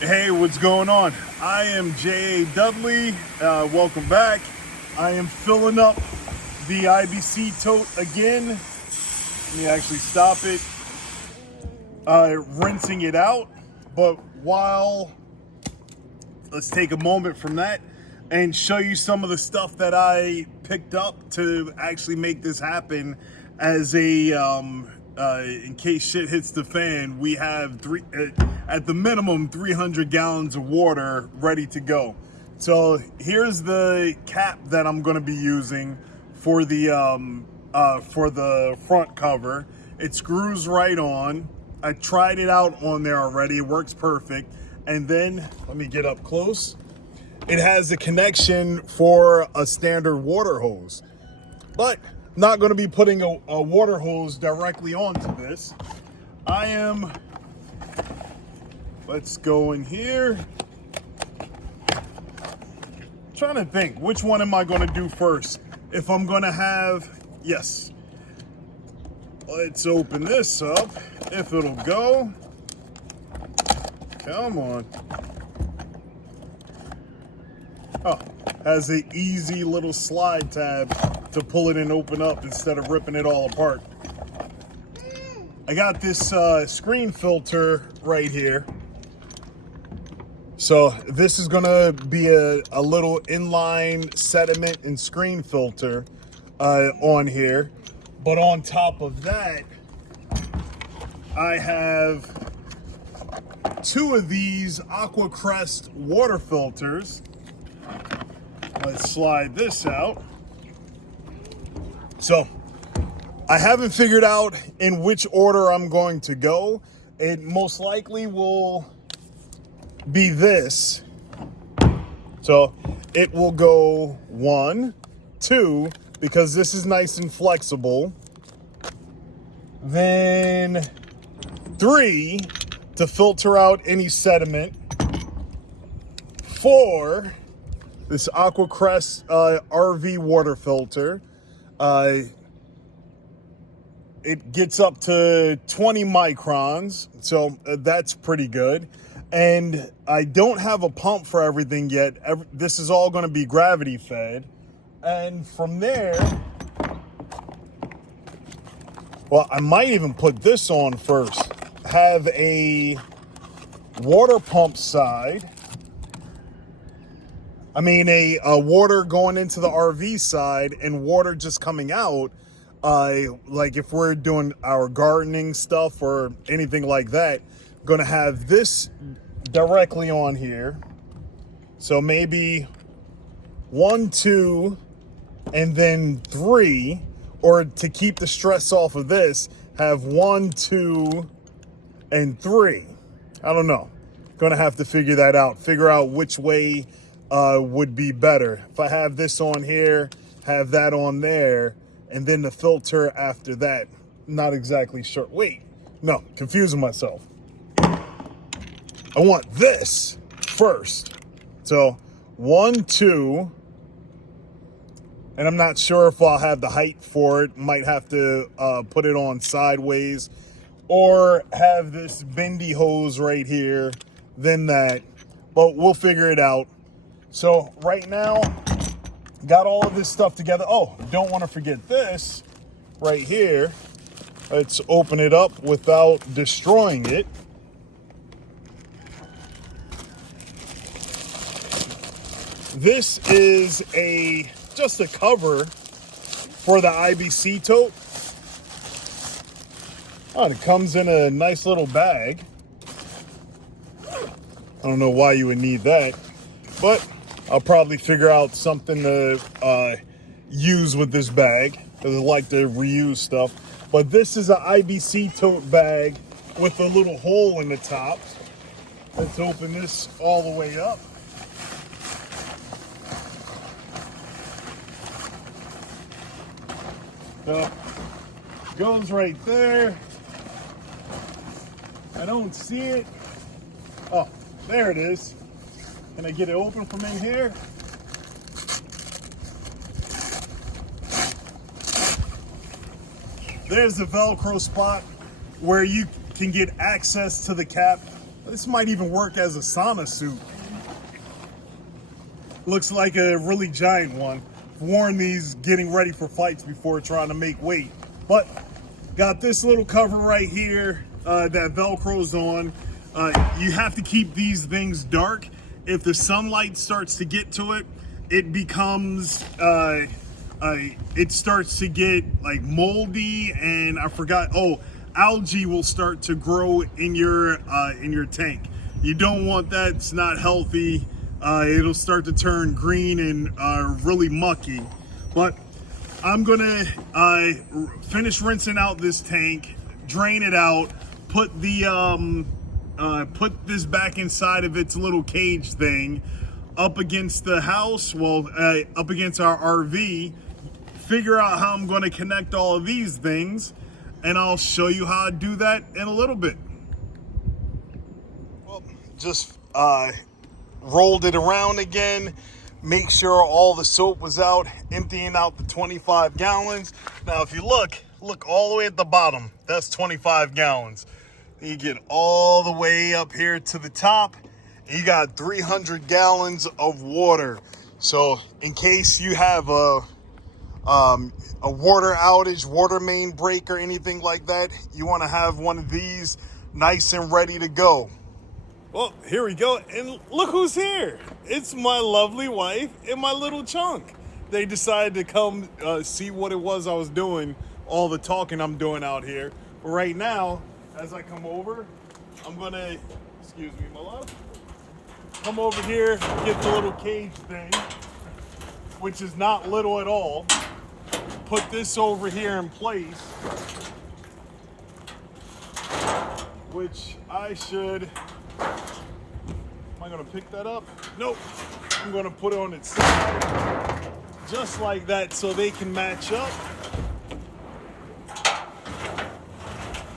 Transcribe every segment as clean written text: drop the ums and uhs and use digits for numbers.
Hey, what's going on? I am J.A. Dudley. Welcome back. I am filling up the IBC tote again. Let me actually stop it. Rinsing it out. But let's take a moment from that and show you some of the stuff that I picked up to actually make this happen as in case shit hits the fan, we have at the minimum 300 gallons of water ready to go. So here's the cap that I'm going to be using for the front cover. It screws right on. I tried it out on there already. It works perfect. And then let me get up close. It has a connection for a standard water hose, but not going to be putting a water hose directly onto this. Let's go in here. Trying to think, which one am I going to do first? If I'm going to have, yes. Let's open this up, if it'll go. Come on. Oh, has an easy little slide tab to pull it and open up instead of ripping it all apart. I got this screen filter right here. So this is gonna be a little inline sediment and screen filter on here. But on top of that, I have two of these Aquacrest water filters. Let's slide this out. So I haven't figured out in which order I'm going to go. It most likely will be this. So it will go 1, 2, because this is nice and flexible. Then 3 to filter out any sediment. 4, this Aquacrest RV water filter. It gets up to 20 microns, so that's pretty good. And I don't have a pump for everything yet. This is all going to be gravity fed. And from there, well, I might even put this on first. Have a water pump side. I mean, a water going into the RV side and water just coming out. Like if we're doing our gardening stuff or anything like that, gonna have this directly on here. So maybe 1, 2, and then 3, or to keep the stress off of this, have 1, 2, and 3. I don't know. Gonna have to figure that out. Figure out which way would be better. If I have this on here, have that on there, and then the filter after that. Not exactly sure. Wait, no, confusing myself. I want this first. So 1, 2, and I'm not sure if I'll have the height for it. Might have to put it on sideways, or have this bendy hose right here, then that, but we'll figure it out. So right now, got all of this stuff together. Oh, don't want to forget this right here. Let's open it up without destroying it. This is just a cover for the IBC tote. Oh, and it comes in a nice little bag. I don't know why you would need that, but I'll probably figure out something to use with this bag, because I like to reuse stuff. But this is an IBC tote bag with a little hole in the top. Let's open this all the way up. So, goes right there. I don't see it. Oh, there it is. Can I get it open from in here? There's the Velcro spot where you can get access to the cap This might even work as a sauna suit. Looks like a really giant one. Worn these getting ready for fights before trying to make weight. But got this little cover right here that Velcro's on. You have to keep these things dark. If the sunlight starts to get to it, it becomes, it starts to get like moldy, and I forgot, oh, algae will start to grow in your tank. You don't want that, it's not healthy. It'll start to turn green and really mucky. But I'm gonna finish rinsing out this tank, drain it out, put the put this back inside of its little cage thing, up against the house, well, up against our RV, figure out how I'm gonna connect all of these things, and I'll show you how I do that in a little bit. Well, just rolled it around again, make sure all the soap was out, emptying out the 25 gallons. Now, if you look all the way at the bottom, that's 25 gallons. You get all the way up here to the top, and you got 300 gallons of water. So in case you have a water outage, water main break, or anything like that, you want to have one of these nice and ready to go. Well, here we go, and look who's here. It's my lovely wife and my little chunk. They decided to come see what it was I was doing, all the talking I'm doing out here. But right now, as I come over, I'm gonna, excuse me, my love, come over here, get the little cage thing, which is not little at all. Put this over here in place, which I should, am I gonna pick that up? Nope. I'm gonna put it on its side, just like that, so they can match up.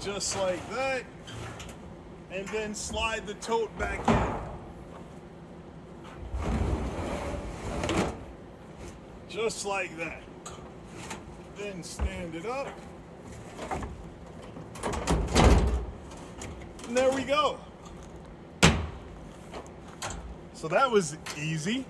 Just like that. And then slide the tote back in. Just like that. Then stand it up. And there we go. So that was easy.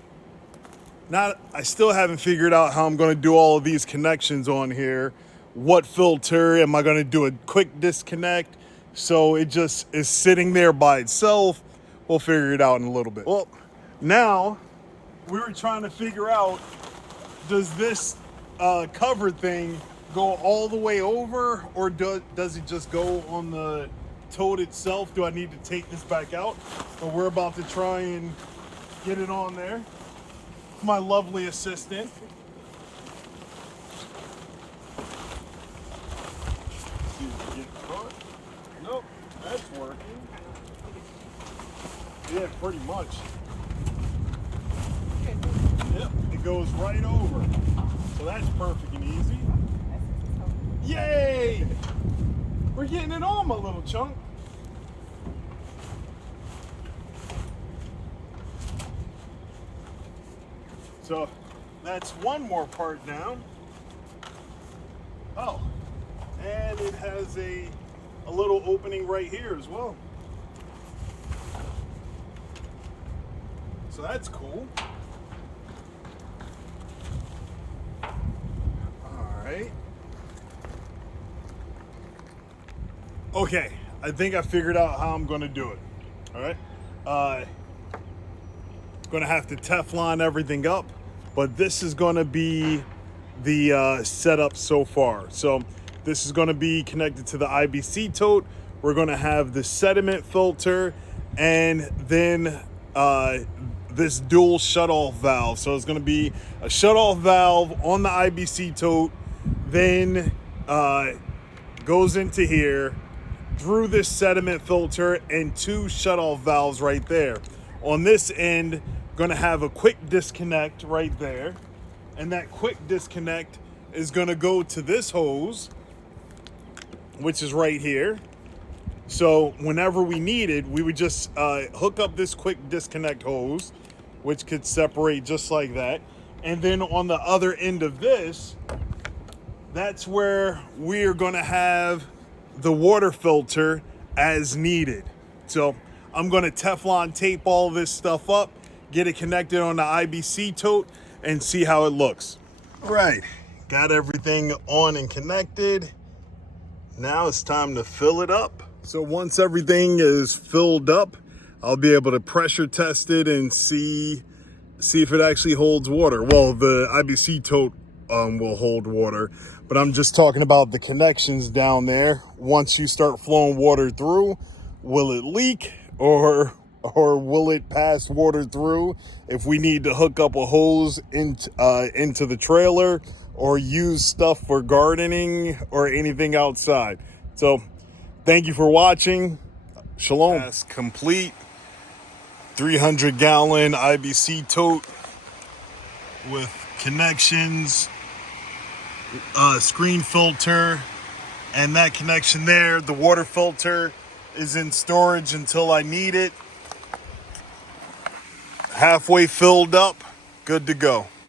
Now, I still haven't figured out how I'm going to do all of these connections on here. What filter? Am I going to do a quick disconnect so it just is sitting there by itself? We'll figure it out in a little bit. Well, now we were trying to figure out, does this cover thing go all the way over, or does it just go on the tote itself? Do I need to take this back out? But we're about to try and get it on there. My lovely assistant. Nope, that's working. Yeah, pretty much. Yep, it goes right over. So that's perfect and easy. Yay! We're getting it on, my little chunk. So that's one more part down. Oh, and it has a little opening right here as well. So that's cool. All right. Okay, I think I figured out how I'm gonna do it. All right. Gonna have to Teflon everything up, but this is gonna be the setup so far. So this is gonna be connected to the IBC tote. We're gonna have the sediment filter, and then this dual shutoff valve. So it's gonna be a shutoff valve on the IBC tote, then goes into here through this sediment filter, and two shutoff valves right there. On this end, gonna have a quick disconnect right there, and that quick disconnect is gonna go to this hose, which is right here. So whenever we need it, we would just hook up this quick disconnect hose, which could separate just like that. And then on the other end of this, that's where we're gonna have the water filter as needed. So I'm going to Teflon tape all this stuff up, get it connected on the IBC tote, and see how it looks. All right, got everything on and connected. Now it's time to fill it up. So once everything is filled up, I'll be able to pressure test it and see if it actually holds water. Well, the IBC tote will hold water, but I'm just talking about the connections down there. Once you start flowing water through, will it leak or will it pass water through if we need to hook up a hose into the trailer or use stuff for gardening or anything outside. So thank you for watching. Shalom. That's complete. 300-gallon IBC tote with connections, screen filter, and that connection there, the water filter, is in storage until I need it. Halfway filled up, good to go.